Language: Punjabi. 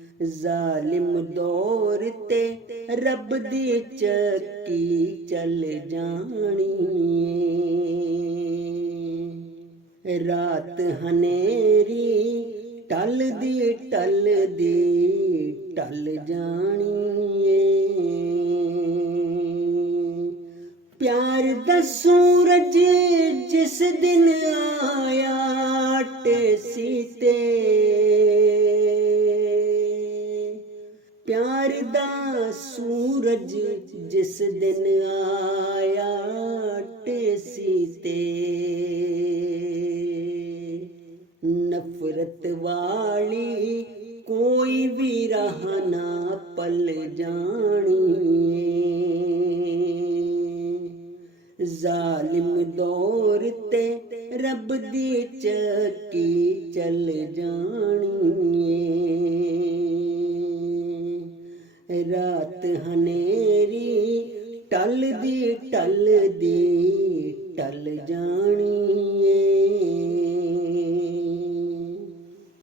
ਜ਼ਾਲਿਮ ਦੌਰ ਤੇ ਰੱਬ ਦੀ ਚੱਕੀ ਚੱਲ ਜਾਣੀ ਏ। ਰਾਤ ਹਨੇਰੀ ਟਲਦੀ ਟਲ ਜਾਣੀ ਏ। प्यार दा सूरज जिस दिन आया टेसी ते, प्यार दा सूरज जिस दिन आया टेसी ते, नफरत वाली कोई भी राह ना पल जानी ਏ। ਜ਼ਾਲਿਮ ਦੌਰ ਤੇ ਰੱਬ ਦੀ ਚੱਕੀ ਚੱਲ ਜਾਣੀ ਏ। ਰਾਤ ਹਨੇਰੀ ਟਲਦੀ ਟਲ ਜਾਣੀ